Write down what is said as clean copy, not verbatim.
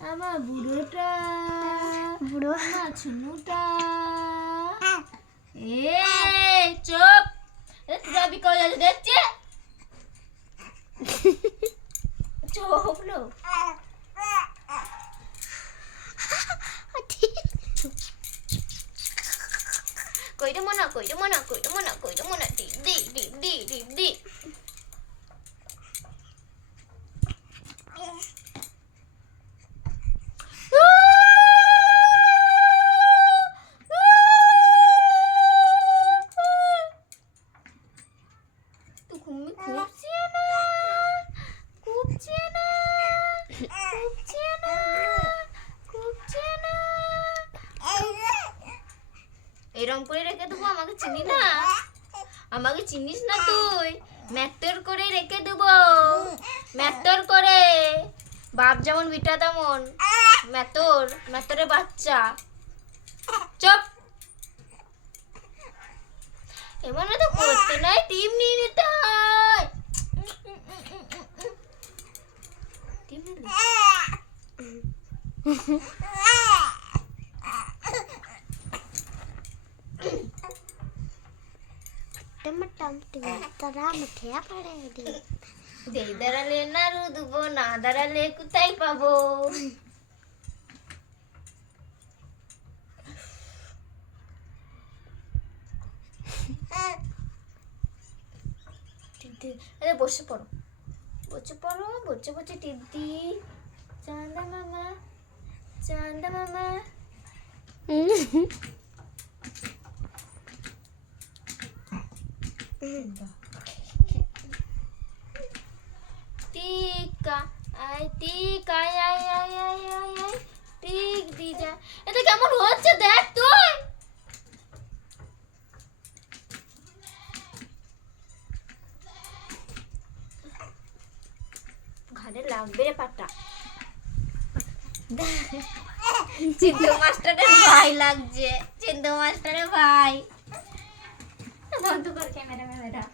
আমার বুড়োটা বুড়ো আমার ছুনুটা চুপ যাবি কই দেখছে চুপ লো কইরে মনা ডিপ দি এরম করে রেখে দেবো আমাকে চিনি না আমাকে চিনিস না তুই ম্যাক্টর করে রেখে দেবো ম্যাক্টর করে বাপ যেমন বিটা তেমন ম্যাক্টরের বাচ্চা চুপ এমন তো করতে নাই টিম নিয়ে নিতে হয় টিম দাঁড়ালে নাড়ু দেবো না দাঁড়ালে কোথায় পাবো বসে পড়ো বসে টিপদি চান্দা মামা টিকা আয় টিকা আয় টিক দি যা এটা কেমন হচ্ছে দেখ তুই ঘাড়ে লাগবে রে পাটা চিন্তু মাস্টারের ভাই লাগছে চিন্তু মাস্টারের ভাই বন্ধ কর ক্যামেরা